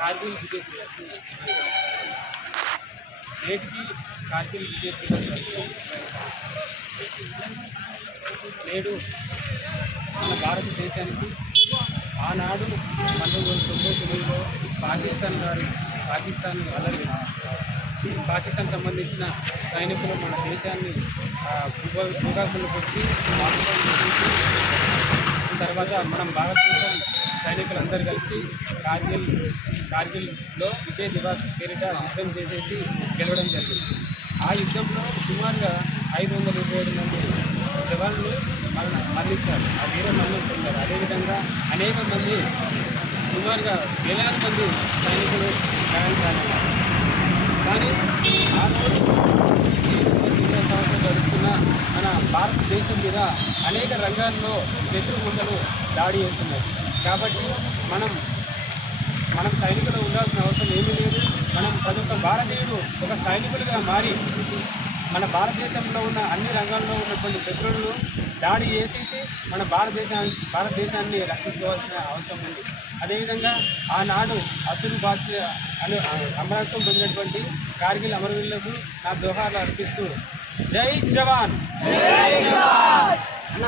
కార్గిల్ విజయ్ దివస్ నేటికి కార్గిల్ విజయ్ దివస్ నేడు మన భారతదేశానికి ఆనాడు 1999లో పాకిస్తాన్ సంబంధించిన సైనికులు మన దేశాన్ని భూభాగంలోకి వచ్చి తర్వాత మనం భారతదేశం సైనికులందరూ కలిసి కార్గిల్లో విజయ్ దివస్ పేరిట యుద్ధం చేసేసి గెలవడం జరిగింది. ఆ యుద్ధంలో సుమారుగా 527 మంది జవాన్లు మరణించారు, ఆ వీర మరణం పొందారు. అదేవిధంగా అనేక మంది సుమారుగా వేలాది మంది సైనికులు గాయపడ్డారు. కానీ ఆ రోజు 20 సంవత్సరాలు గడుస్తున్న మన భారతదేశం మీద అనేక రంగాల్లో శత్రుముఖలు దాడి చేస్తున్నాయి. కాబట్టి మనం సైనికులు ఉండాల్సిన అవసరం ఏమీ లేదు. మనం ప్రతి ఒక్క భారతీయుడు ఒక సైనికులుగా మారి మన భారతదేశంలో ఉన్న అన్ని రంగాల్లో ఉన్నటువంటి శత్రువులను దాడి చేసేసి మన భారతదేశాన్ని రక్షించుకోవాల్సిన అవసరం ఉంది. అదేవిధంగా ఆనాడు అసురు భాష అమరత్వం పొందినటువంటి కార్గిల్ అమరవీరులకు నా జోహార్లు అర్పిస్తూ జై జవాన్.